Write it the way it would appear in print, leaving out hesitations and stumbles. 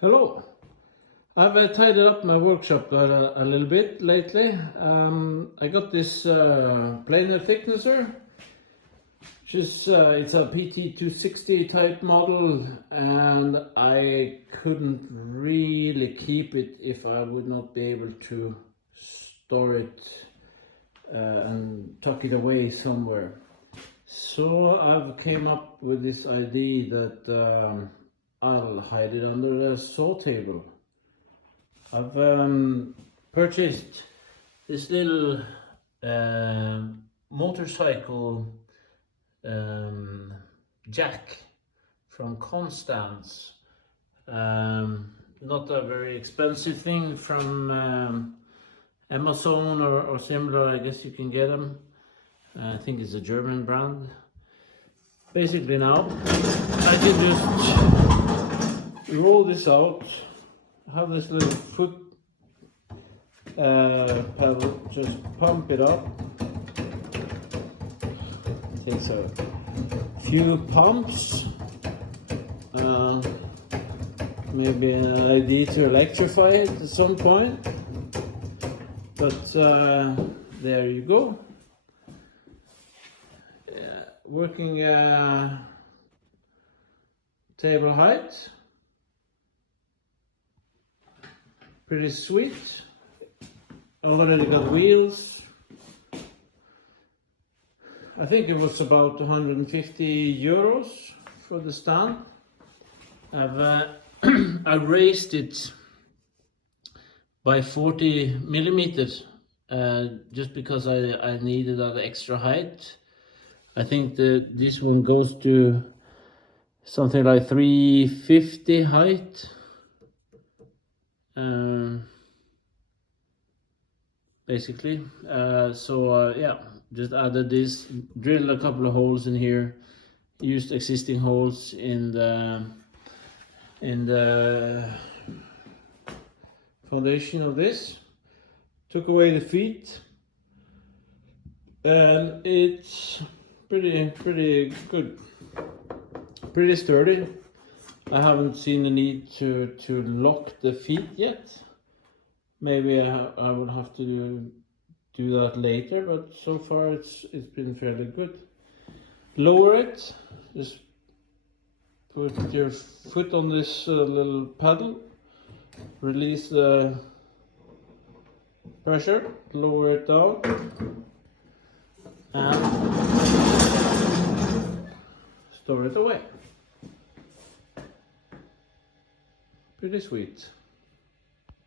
Hello. I've tidied up my workshop a little bit lately. I got this planer thicknesser, which is it's a PT260 type model, and I couldn't really keep it if I would not be able to store it and tuck it away somewhere. So I've came up with this idea that I'll hide it under the saw table. I've purchased this little motorcycle jack from ConStands. Not a very expensive thing, from Amazon or similar. I guess you can get them. I think it's a German brand. Basically now I can just roll this out. I have this little foot pedal, just pump it up. Takes a few pumps, maybe an idea to electrify it at some point, but there you go. Working table height, pretty sweet. Already got wheels. I think it was about 150 euros for the stand. I've I raised it by 40 millimeters just because I needed that extra height. I think that this one goes to something like 350 height. Basically, yeah, just added this, drilled a couple of holes in here, used existing holes in the foundation of this, took away the feet, and it's pretty good, pretty sturdy. I haven't seen the need to lock the feet yet. Maybe I will have to do that later, but so far it's been fairly good. Lower it, just put your foot on this little pedal, release the pressure, lower it down, and store it away. Pretty sweet.